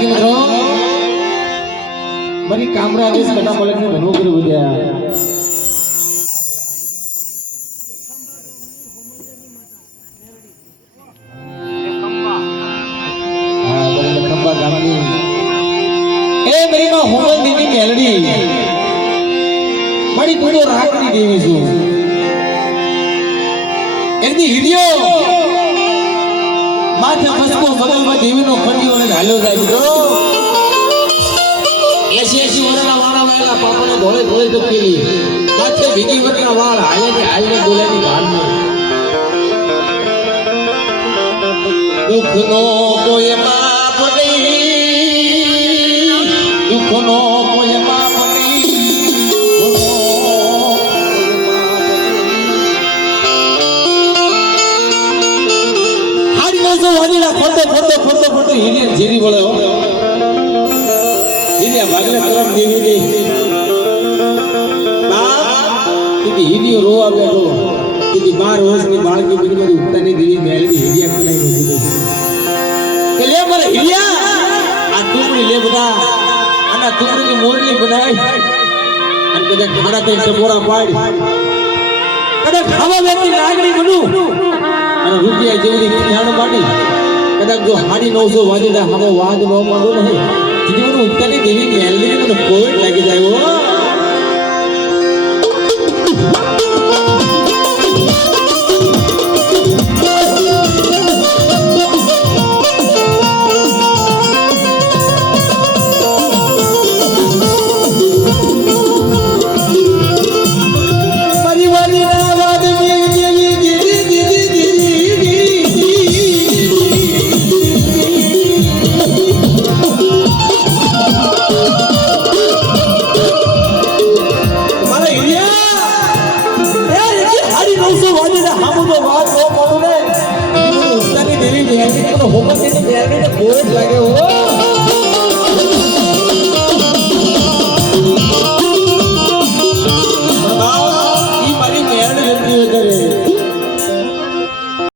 બાકી મિત્રો મારી કામરા દેશ કટા પલકને ઘણું કરી વધ્યા ખંભા ગામની એ મારી માં હોમલદીની મેલડી મારી તું તો રાખડી દેવી છું એની હિડિયો માથે મસ્કો બગલમાં દેવીનો ખંડિયો ને હાલ્યો જાય મિત્રો 80 વર્ષના વાળા વાળા પાપાને ધોળે ધોળે ધપકેલી માથે બીજી વર્ષના વાળ હાલે ને હાલને બોલાની ગાળમાં દુઃખનો કોઈ માપ નહીં દુઃખનો કોઈ માપ નહીં હાડી નો વાજીલા ફોટો હિરિયા જીરી બોલે હો હિરિયા ભાગલે તરફ દેવી દે કીધી હિરિયો રોવા બેઠો કીધી 12 વર્ષની બાળકી બની ઉઠતાની દેવી મેલડી હિરિયા કલાઈ દીધી કે લે મારે હિરિયા આ ટુકડી લે બધા આના ટુકડીની મોરલી બનાવી અને કદાચ ખાડા તે સબોરા પાડ કદાચ ખાવા બેઠી નાગણી બનું અને રૂપિયા જેવડી ખ્યાણ પાડી કદાચ જો હાડી 900 વાજેડા હવે વાદ ન માંડો નહીં જીવન ઉત્તરની દેવી મેલડી મને કોઈ લાગી જાય હો હોમવર્ક લાગે હો